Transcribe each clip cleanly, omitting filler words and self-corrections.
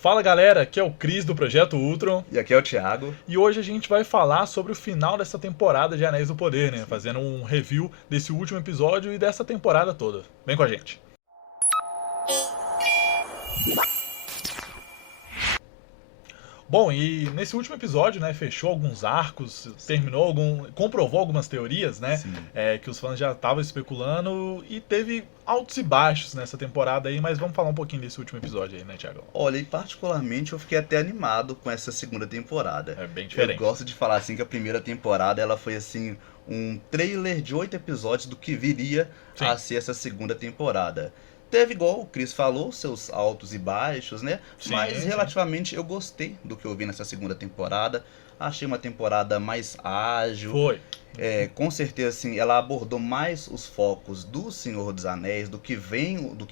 Fala galera, aqui é o Cris do Projeto Ultron. E aqui é o Thiago. E hoje a gente vai falar sobre o final dessa temporada de Anéis do Poder, né? Fazendo um review desse último episódio e dessa temporada toda. Vem com a gente. Bom, e nesse último episódio, né, fechou alguns arcos, comprovou algumas teorias, né, que os fãs já estavam especulando e teve altos e baixos nessa temporada aí, mas vamos falar um pouquinho desse último episódio aí, né, Thiago? Olha, e particularmente eu fiquei até animado com essa segunda temporada. É bem diferente. Eu gosto de falar assim que a primeira temporada ela foi assim um trailer de 8 episódios do que viria a ser essa segunda temporada. Teve, igual o Chris falou, seus altos e baixos, né? Mas relativamente eu gostei do que eu vi nessa segunda temporada. Achei uma temporada mais ágil. Foi. Com certeza, assim, ela abordou mais os focos do Senhor dos Anéis, do que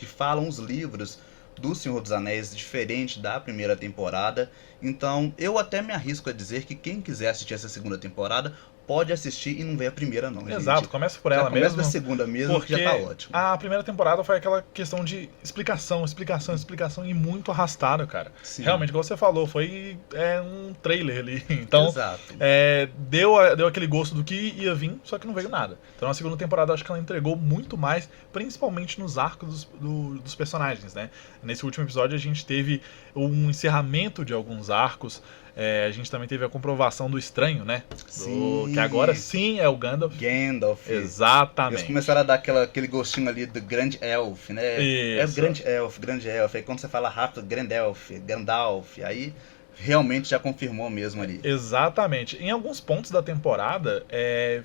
falam os livros do Senhor dos Anéis, diferente da primeira temporada. Então, eu até me arrisco a dizer que quem quiser assistir essa segunda temporada pode assistir e não ver a primeira não, Exato, gente. começa por ela mesmo. Começa da segunda mesmo, porque que já tá ótimo. A primeira temporada foi aquela questão de explicação e muito arrastado, cara. Sim. Realmente, como você falou, foi um trailer ali. Então, Exato. deu aquele gosto do que ia vir, só que não veio nada. Então, na segunda temporada, acho que ela entregou muito mais, principalmente nos arcos dos personagens, né? Nesse último episódio, a gente teve um encerramento de alguns arcos. A gente também teve a comprovação do estranho, né? Que agora sim é o Gandalf. Gandalf. Exatamente. Eles começaram a dar aquele gostinho ali do Grande Elf, né? Isso. É Grande Elf. Aí quando você fala rápido, Gandalf, aí realmente já confirmou mesmo ali. Exatamente. Em alguns pontos da temporada,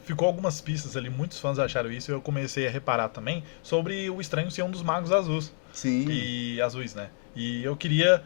ficou algumas pistas ali, muitos fãs acharam isso, e eu comecei a reparar também, sobre o estranho ser um dos magos azuis. Sim. E azuis, né? E eu queria...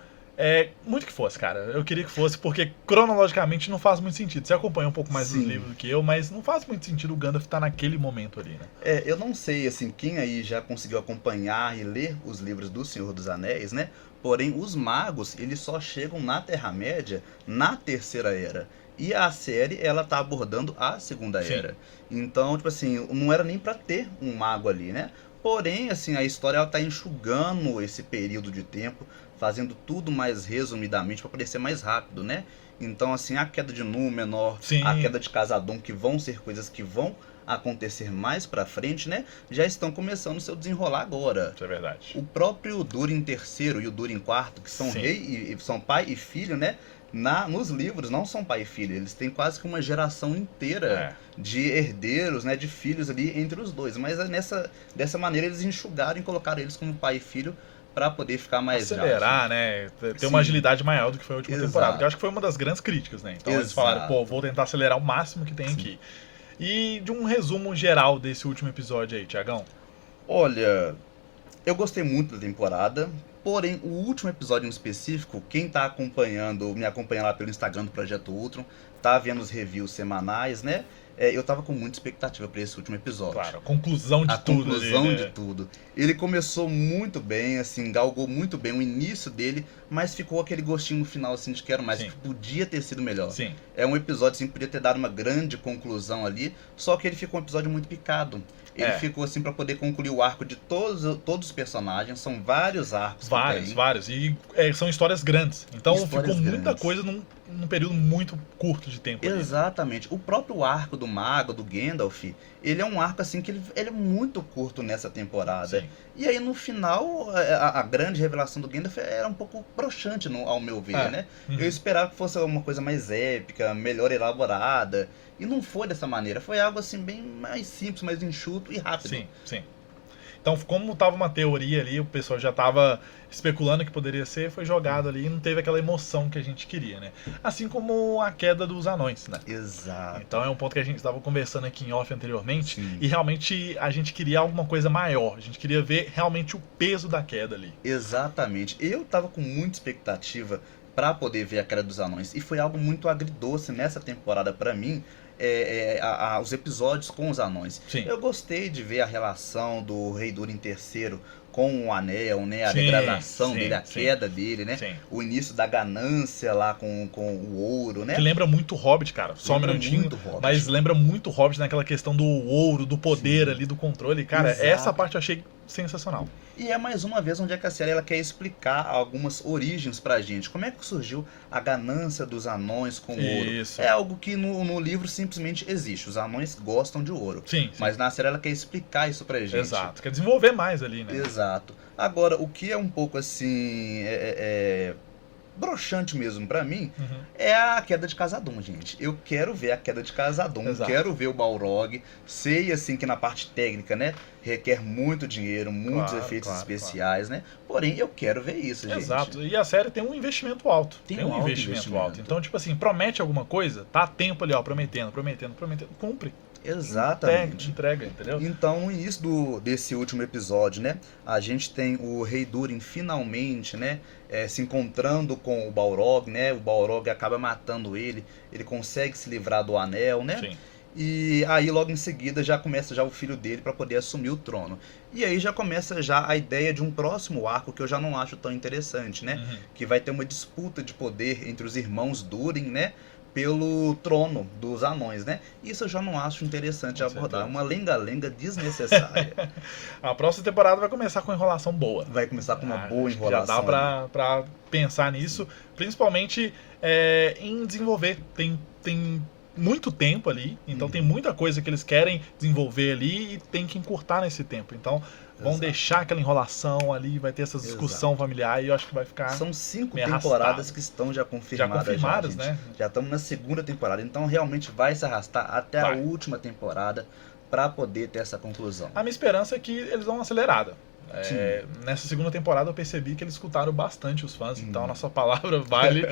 muito que fosse, cara. Eu queria que fosse, porque cronologicamente não faz muito sentido. Você acompanha um pouco mais dos livros do que eu, mas não faz muito sentido o Gandalf estar naquele momento ali, né? Eu não sei, assim, quem aí já conseguiu acompanhar e ler os livros do Senhor dos Anéis, né? Porém, os magos, eles só chegam na Terra-média na Terceira Era. E a série, ela tá abordando a Segunda Era. Então, tipo assim, não era nem pra ter um mago ali, né? Porém, assim, a história ela tá enxugando esse período de tempo, fazendo tudo mais resumidamente para poder ser mais rápido, né? Então, assim, a queda de Númenor, a queda de Khazad-dûm, que vão ser coisas que vão acontecer mais pra frente, né? Já estão começando o seu desenrolar agora. Isso é verdade. O próprio Durin III e o Durin IV, que são rei e são pai e filho, né? Nos livros não são pai e filho, eles têm quase que uma geração inteira de herdeiros, né? De filhos ali entre os dois. Mas dessa maneira eles enxugaram e colocaram eles como pai e filho, para poder ficar mais acelerar, né? Ter uma agilidade maior do que foi a última temporada. Que eu acho que foi uma das grandes críticas, né? Então eles falaram, vou tentar acelerar o máximo que tem aqui. E de um resumo geral desse último episódio aí, Thiagão? Olha, eu gostei muito da temporada, porém o último episódio em específico, quem tá me acompanha lá pelo Instagram do Projeto Ultron, tá vendo os reviews semanais, né? Eu tava com muita expectativa para esse último episódio. Claro, a conclusão de tudo. Conclusão de tudo. Ele começou muito bem, assim, galgou muito bem o início dele, mas ficou aquele gostinho no final, assim, de quero mais, que podia ter sido melhor. Sim. É um episódio, assim, que podia ter dado uma grande conclusão ali, só que ele ficou um episódio muito picado. Ele ficou assim para poder concluir o arco de todos os personagens, são vários arcos. Vários. E são histórias grandes. Então ficou muita coisa num período muito curto de tempo. Exatamente. O próprio arco do mago, do Gandalf, ele é um arco assim que ele é muito curto nessa temporada. Sim. E aí no final, a grande revelação do Gandalf era um pouco broxante, ao meu ver, né? Eu esperava que fosse uma coisa mais épica, melhor elaborada. E não foi dessa maneira. Foi algo assim bem mais simples, mais enxuto e rápido. Sim. Então, como tava uma teoria ali, o pessoal já tava especulando que poderia ser, foi jogado ali e não teve aquela emoção que a gente queria, né? Assim como a queda dos anões, né? Exato. Então é um ponto que a gente estava conversando aqui em off anteriormente. E realmente a gente queria alguma coisa maior. A gente queria ver realmente o peso da queda ali. Exatamente. Eu tava com muita expectativa para poder ver a queda dos anões. E foi algo muito agridoce nessa temporada para mim. Os episódios com os anões. Eu gostei de ver a relação do Rei Durin III com o anel, né? A degradação dele, a queda dele, né? O início da ganância lá com o ouro, né? Que lembra muito Hobbit, cara. Só um minutinho. Mas lembra muito Hobbit naquela questão do ouro, do poder ali, do controle. Cara, essa parte eu achei sensacional. E é mais uma vez onde é que a série ela quer explicar algumas origens pra gente. Como é que surgiu a ganância dos anões com ouro? Isso. É algo que no livro simplesmente existe. Os anões gostam de ouro. Sim, sim. Mas na série ela quer explicar isso pra gente. Exato. Quer desenvolver mais ali, né? Exato. Agora, o que é um pouco assim. Broxante mesmo pra mim Uhum. é a queda de Khazad-dûm, gente. Eu quero ver a queda de Khazad-dûm, Exato. quero ver o Balrog. Sei assim que na parte técnica, né, requer muito dinheiro, muitos Claro, efeitos claro, especiais, né? Porém, eu quero ver isso, gente. Exato. E a série tem um investimento alto. Tem Tem um um alto investimento investimento. alto. Então, tipo assim, promete alguma coisa, tá a tempo ali, ó, prometendo, cumpre. Exatamente. Entrega, entendeu? Então, no início desse último episódio, né, a gente tem o Rei Durin finalmente, né, se encontrando com o Balrog, né, o Balrog acaba matando ele consegue se livrar do anel, né, Sim. e aí logo em seguida já começa já o filho dele para poder assumir o trono. E aí já começa já a ideia de um próximo arco que eu já não acho tão interessante, né, Uhum. que vai ter uma disputa de poder entre os irmãos Durin, né, pelo trono dos anões, né? Isso eu já não acho interessante Com abordar. certeza. Uma lenga-lenga desnecessária. A próxima temporada vai começar com enrolação boa. Vai começar com uma boa Acho que enrolação. já dá pra pensar nisso, principalmente em desenvolver. Tem muito tempo ali, então tem muita coisa que eles querem desenvolver ali e tem que encurtar nesse tempo. Então vão Exato. deixar aquela enrolação ali, vai ter essa discussão familiar e eu acho que vai ficar São 5 meio temporadas arrastado. que estão já já confirmadas. confirmadas, gente. né? Já estamos na segunda temporada, então realmente vai se arrastar até a Vai. última temporada para poder ter essa conclusão. A minha esperança é que eles dão uma acelerada. Sim. Nessa segunda temporada eu percebi que eles escutaram bastante os fãs, então a Hum. nossa palavra vale,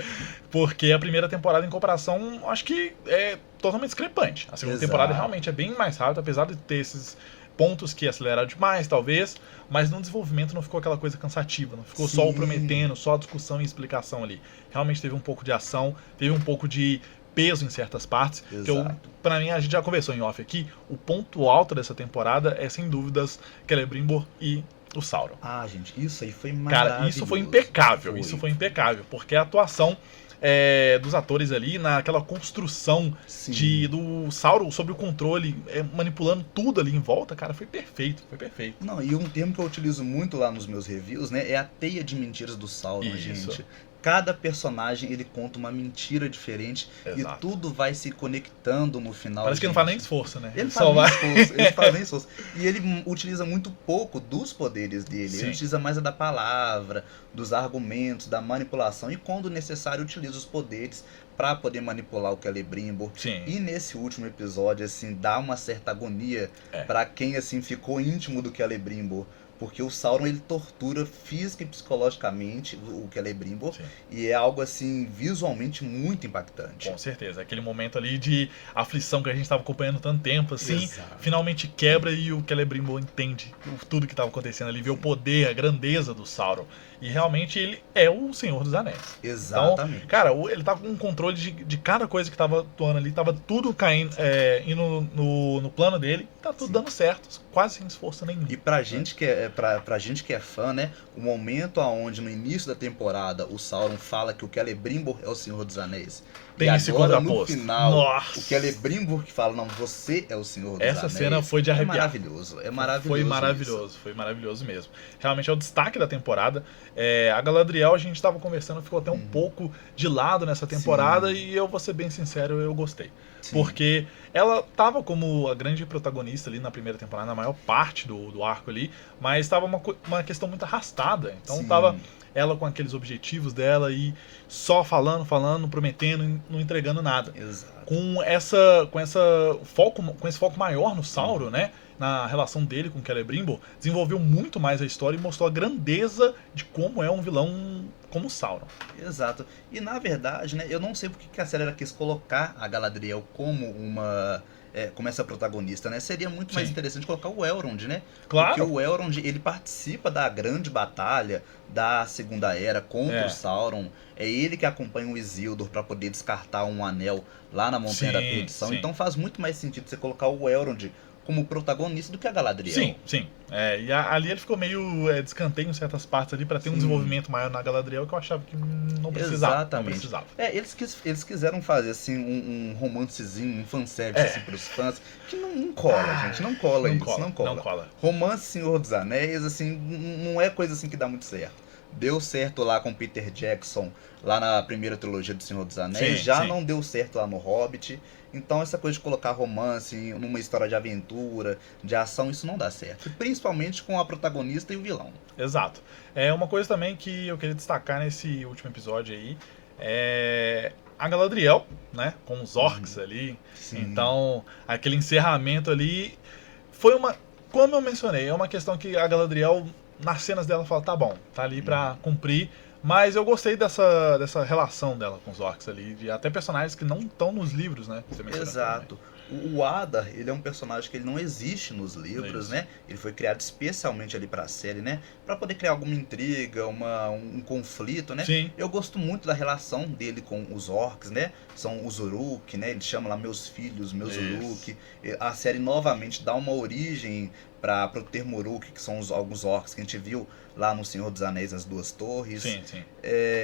porque a primeira temporada em comparação, acho que é totalmente discrepante. A segunda Exato. temporada realmente é bem mais rápida, apesar de ter esses pontos que aceleraram demais, talvez, mas no desenvolvimento não ficou aquela coisa cansativa, não ficou só o Sim. prometendo, só a discussão e explicação ali. Realmente teve um pouco de ação, teve um pouco de peso em certas partes, que Exato. pra mim, a gente já conversou em off aqui, o ponto alto dessa temporada é, sem dúvidas, Celebrimbor e o Sauron. Ah, gente, isso aí foi maravilhoso. Cara, isso foi impecável, isso foi impecável, porque a atuação dos atores ali, naquela construção Sim. do Sauron sob o controle, manipulando tudo ali em volta, cara, foi perfeito, foi perfeito. Não, e um termo que eu utilizo muito lá nos meus reviews, né, é a teia de mentiras do Sauron, Isso. gente. Cada personagem, ele conta uma mentira diferente Exato. e tudo vai se conectando no final. Parece que não gente. faz nem esforço, né? Ele só faz vai. nem esforço, ele faz nem esforço. E ele utiliza muito pouco dos poderes dele. Sim. Ele utiliza mais a da palavra, dos argumentos, da manipulação. E quando necessário, utiliza os poderes para poder manipular o Celebrimbor. Sim. E nesse último episódio, assim, dá uma certa agonia para quem, assim, ficou íntimo do Celebrimbor. Porque o Sauron, ele tortura física e psicologicamente o Celebrimbor. Sim. E é algo, assim, visualmente muito impactante. Com certeza, aquele momento ali de aflição que a gente estava acompanhando tanto tempo, assim, Exato. finalmente quebra e o Celebrimbor entende tudo que estava acontecendo ali, vê o poder, a grandeza do Sauron. E realmente ele é o Senhor dos Anéis. Exatamente. Então, cara, ele tava com um controle de cada coisa que tava atuando ali, tava tudo caindo, indo no plano dele, tá tudo Sim. dando certo, quase sem esforço nenhum. E pra gente que pra gente que é fã, né, o momento aonde no início da temporada o Sauron fala que o Celebrimbor é o Senhor dos Anéis. Tem e esse agora no contraposto. final, Nossa. o Celebrimbor que fala, não, você é o Senhor dos Anéis. Essa cena foi de É arrepiar. maravilhoso, é maravilhoso. Foi maravilhoso, foi maravilhoso mesmo. Realmente é o destaque da temporada. A Galadriel, a gente estava conversando, ficou até um pouco de lado nessa temporada. Sim. E eu vou ser bem sincero, eu gostei. Sim. Porque ela estava como a grande protagonista ali na primeira temporada, na maior parte do arco ali, mas estava uma questão muito arrastada. Então Sim. tava ela com aqueles objetivos dela e só falando, prometendo e não entregando nada. Exato. Com esse foco maior no Sauron, né? Na relação dele com Celebrimbor, desenvolveu muito mais a história e mostrou a grandeza de como é um vilão como Sauron. Exato. E na verdade, né, eu não sei porque que a série ela quis colocar a Galadriel como como essa protagonista, né? Seria muito mais Sim. interessante colocar o Elrond, né? Claro. Porque o Elrond, ele participa da grande batalha da Segunda Era contra o Sauron. É ele que acompanha o Isildur para poder descartar um anel lá na Montanha da Perdição. Sim. Então faz muito mais sentido você colocar o Elrond como protagonista do que a Galadriel. Sim, sim. E ali ele ficou meio de escanteio em certas partes ali pra ter um Sim. desenvolvimento maior na Galadriel que eu achava que não precisava. Exatamente. Não precisava. Eles quiseram fazer assim um romancezinho, um fanservice assim, pros fãs, que não cola, gente. Não cola não isso, cola, não cola. não cola. Romance Senhor dos Anéis, assim, não é coisa assim que dá muito certo. Deu certo lá com Peter Jackson, lá na primeira trilogia do Senhor dos Anéis, Sim, já sim. não deu certo lá no Hobbit. Então essa coisa de colocar romance numa história de aventura, de ação, isso não dá certo. Principalmente com a protagonista e o vilão. Exato. Uma coisa também que eu queria destacar nesse último episódio aí é a Galadriel, né? Com os orcs ali. Sim. Então, aquele encerramento ali foi uma. Como eu mencionei, é uma questão que a Galadriel, nas cenas dela, fala: tá bom, tá ali pra cumprir. Mas eu gostei dessa relação dela com os orcs ali, de até personagens que não estão nos livros, né? que você mencionou Exato. O Adar, ele é um personagem que ele não existe nos livros, Isso. né? Ele foi criado especialmente ali pra série, né? Pra poder criar alguma intriga, um conflito, né? Sim. Eu gosto muito da relação dele com os orcs, né? São os Uruk, né? Ele chama lá meus filhos, meus Isso. Uruk. A série novamente dá uma origem para o termo Uruk, que são alguns orcs que a gente viu lá no Senhor dos Anéis, as Duas Torres. Sim, sim.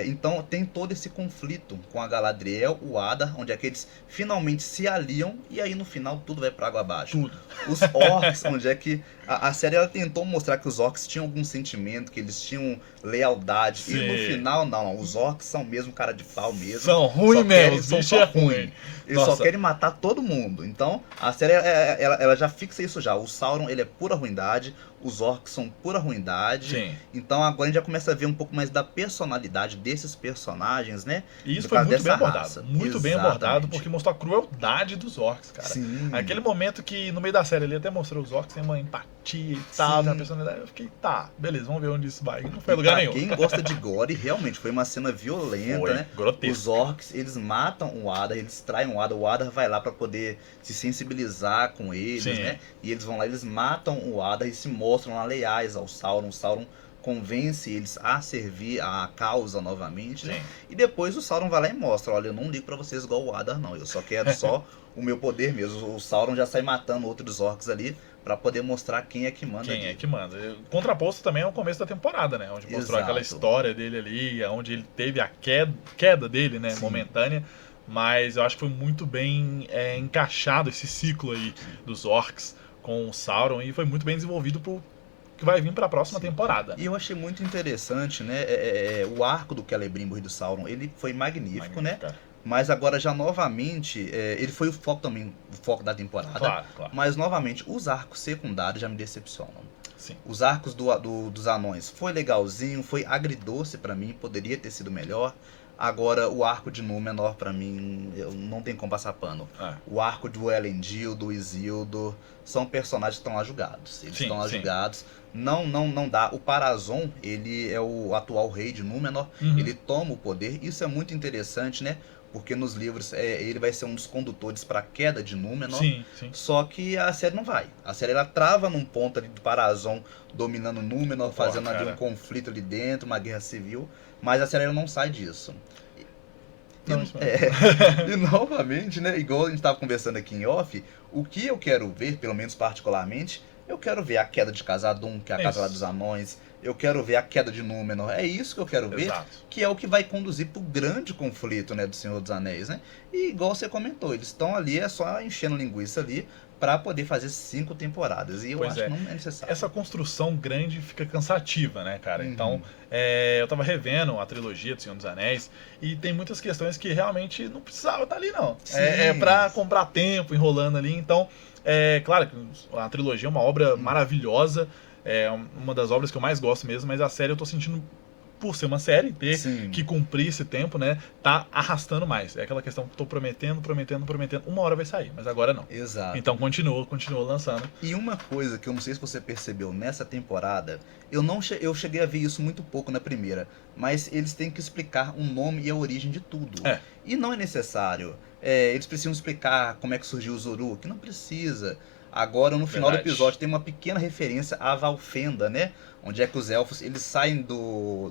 Então tem todo esse conflito com a Galadriel, o Adar, onde é que eles finalmente se aliam e aí no final tudo vai para água abaixo. Tudo. Os orcs, onde é que a série ela tentou mostrar que os orcs tinham algum sentimento, que eles tinham lealdade. Sim. E no final, não. Os orcs são mesmo cara de pau mesmo. São ruins mesmo, os são bichos só é ruim. ruim. Eles só querem matar todo mundo. Então, a série ela já fixa isso já. O Sauron, ele é pura ruindade. Os orcs são pura ruindade. Sim. Então agora a gente já começa a ver um pouco mais da personalidade desses personagens, né? E isso No foi caso muito bem dessa abordado. raça. Muito bem Exatamente. abordado, porque mostrou a crueldade dos orcs, cara. Sim. Aquele momento que no meio da série ele até mostrou os orcs, tem uma empatia e tal, Sim. tem uma personalidade. Eu fiquei, tá, beleza, vamos ver onde isso vai. E não foi a lugar nenhum. Quem gosta de gore, realmente foi uma cena violenta, Foi, né? grotesco. Os orcs, eles matam o Adar, eles traem o Adar vai lá pra poder se sensibilizar com eles, Sim. né? E eles vão lá, eles matam o Adar e se mostram lá leais ao Sauron. O Sauron convence eles a servir a causa novamente, né? Sim. E depois o Sauron vai lá e mostra, olha, eu não ligo pra vocês igual o Adar não, eu só quero só o meu poder mesmo. O Sauron já sai matando outros orcs ali pra poder mostrar quem é que manda Quem ali. é que manda? Contraposto também ao começo da temporada, né? Onde mostrou Exato. aquela história dele ali, onde ele teve a queda dele, né? Sim. Momentânea. Mas eu acho que foi muito bem encaixado esse ciclo aí dos orcs com o Sauron e foi muito bem desenvolvido pro que vai vir pra próxima Sim. temporada. E eu achei muito interessante, né? O arco do Celebrimbor e do Sauron, ele foi magnífico, né? Cara. Mas agora já novamente, ele foi o foco também, o foco da temporada. Claro, claro. Mas novamente, os arcos secundários já me decepcionam. Sim. Os arcos dos anões foi legalzinho, foi agridoce pra mim, poderia ter sido melhor. Agora, o arco de Númenor, pra mim, eu não tem como passar pano. O arco do Elendil, do Isildur, são personagens que estão lá julgados. Eles estão lá julgados. Não dá. O Parazon, ele é o atual rei de Númenor. Uhum. Ele toma o poder. Isso é muito interessante, né? Porque nos livros ele vai ser um dos condutores para a queda de Númenor. Sim, sim. Só que a série não vai. A série ela trava num ponto ali do Parazon dominando Númenor, fazendo ali um conflito ali dentro, uma guerra civil. Mas a série ela não sai disso. E novamente, né, igual a gente estava conversando aqui em off, o que eu quero ver, pelo menos particularmente, eu quero ver a queda de Khazad-dûm, que é a casa lá dos anões. Eu quero ver a queda de Númenor. É isso que eu quero ver, que é o que vai conduzir pro grande conflito, né, do Senhor dos Anéis, né? E igual você comentou, eles estão ali, é só enchendo linguiça ali pra poder fazer 5 temporadas. E eu acho que não é necessário. Essa construção grande fica cansativa, né, cara? Então, eu tava revendo a trilogia do Senhor dos Anéis e tem muitas questões que realmente não precisava estar ali, não. É pra comprar tempo, enrolando ali. Então, claro que a trilogia é uma obra maravilhosa, é uma das obras que eu mais gosto mesmo, mas a série eu tô sentindo, por ser uma série, ter que cumprir esse tempo, né, tá arrastando mais. É aquela questão que tô prometendo, uma hora vai sair, mas agora não. Exato. Então continua lançando. E uma coisa que eu não sei se você percebeu nessa temporada, eu cheguei a ver isso muito pouco na primeira, mas eles têm que explicar o nome e a origem de tudo. E não é necessário. Eles precisam explicar como é que surgiu o Zuru, que não precisa. Agora, no final Verdade. do episódio, tem uma pequena referência à Valfenda, né? Onde é que os elfos, eles saem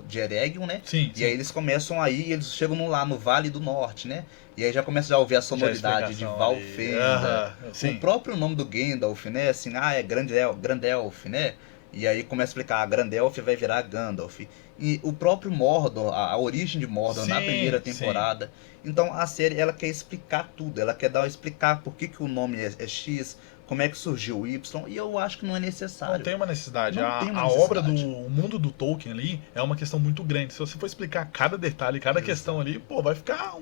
de Eregion, né? Sim, E aí eles começam aí, eles chegam lá no Vale do Norte, né? E aí já começa já a ouvir a já a sonoridade de explicação ali. Valfenda. Aham, O sim. próprio nome do Gandalf, né? Assim, é Grandelf, né? E aí começa a explicar, Grandelf vai virar Gandalf. E o próprio Mordor, a origem de Mordor na Sim, primeira sim. temporada. Então a série, ela quer explicar tudo. Ela quer explicar por que o nome é X, como é que surgiu o Y. E eu acho que não é necessário. Não tem uma necessidade. Não tem uma A obra do necessidade. o mundo do Tolkien ali é uma questão muito grande. Se você for explicar cada detalhe, cada Exato. questão ali, pô, vai ficar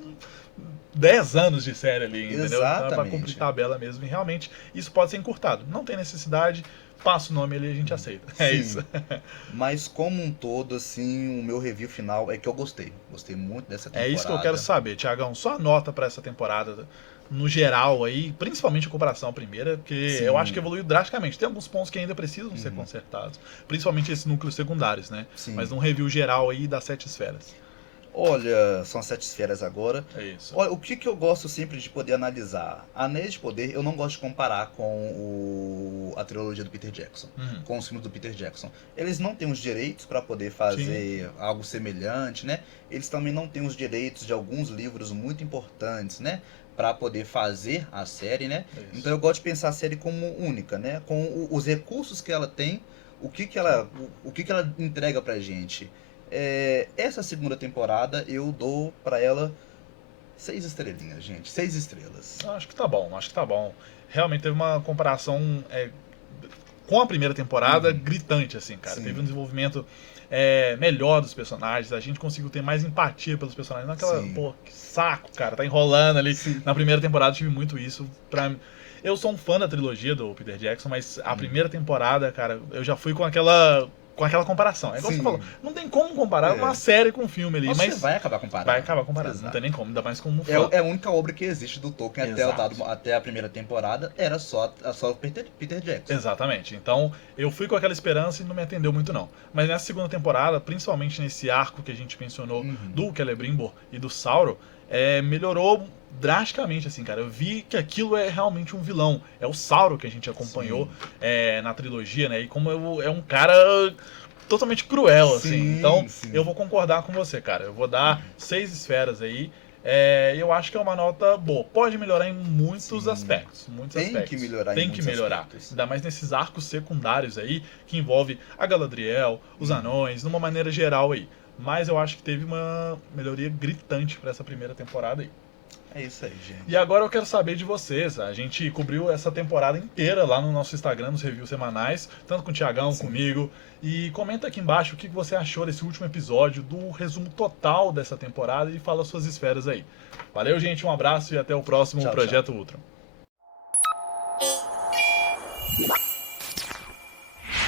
10 anos de série ali, entendeu? Então é pra Exatamente. cumprir tabela mesmo. E realmente isso pode ser encurtado. Não tem necessidade, passa o nome ali e a gente aceita. É Sim. isso. Mas como um todo, assim, o meu review final é que eu gostei. Gostei muito dessa temporada. É isso que eu quero saber, Tiagão. Só a nota pra essa temporada, no geral aí, principalmente em comparação à primeira, porque Sim. eu acho que evoluiu drasticamente. Tem alguns pontos que ainda precisam ser Uhum. consertados, principalmente esses núcleos secundários, né? Sim. Mas num review geral aí das 7 esferas. Olha, são 7 esferas agora. É isso. Olha, o que eu gosto sempre de poder analisar? Anéis de Poder, eu não gosto de comparar com a trilogia do Peter Jackson, Uhum. com os filmes do Peter Jackson. Eles não têm os direitos para poder fazer algo semelhante, né? Eles também não têm os direitos de alguns livros muito importantes, né? Para poder fazer a série, né? É isso. Então eu gosto de pensar a série como única, né? Com os recursos que ela tem, o que ela entrega pra gente. Essa segunda temporada eu dou pra ela 6 estrelinhas, gente. 6 estrelas. Acho que tá bom, acho que tá bom. Realmente teve uma comparação com a primeira temporada gritante, assim, cara. Sim. Teve um desenvolvimento melhor dos personagens, a gente conseguiu ter mais empatia pelos personagens. Naquela, Sim. pô, que saco, cara, tá enrolando ali. Sim. Na primeira temporada eu tive muito isso. Eu sou um fã da trilogia do Peter Jackson, mas a primeira temporada, cara, eu já fui com aquela comparação. É igual Sim. você falou, não tem como comparar É. uma série com um filme ali, Nossa, mas você vai acabar comparando. vai acabar comparando, não Exato. tem nem como, ainda mais como fã. É a única obra que existe do Tolkien Exato. até a primeira temporada, era só o Peter Jackson. Exatamente. Então, eu fui com aquela esperança e não me atendeu muito não. Mas nessa segunda temporada, principalmente nesse arco que a gente mencionou do Celebrimbor e do Sauron, melhorou drasticamente, assim, cara. Eu vi que aquilo é realmente um vilão. É o Sauron que a gente acompanhou na trilogia, né? E como é um cara totalmente cruel, assim. Sim, Então, sim. eu vou concordar com você, cara. Eu vou dar 6 esferas aí. Eu acho que é uma nota boa. Pode melhorar em muitos Sim. aspectos. Muitos Tem aspectos. que melhorar em Tem muitos que melhorar. aspectos. Ainda mais nesses arcos secundários aí, que envolve a Galadriel, os anões, numa maneira geral aí. Mas eu acho que teve uma melhoria gritante pra essa primeira temporada aí. É isso aí, gente. E agora eu quero saber de vocês. A gente cobriu essa temporada inteira lá no nosso Instagram, nos reviews semanais, tanto com o Tiagão, Sim. comigo. E comenta aqui embaixo o que você achou desse último episódio, do resumo total dessa temporada e fala suas esferas aí. Valeu, gente, um abraço e até o próximo Tchau, Projeto Ultron.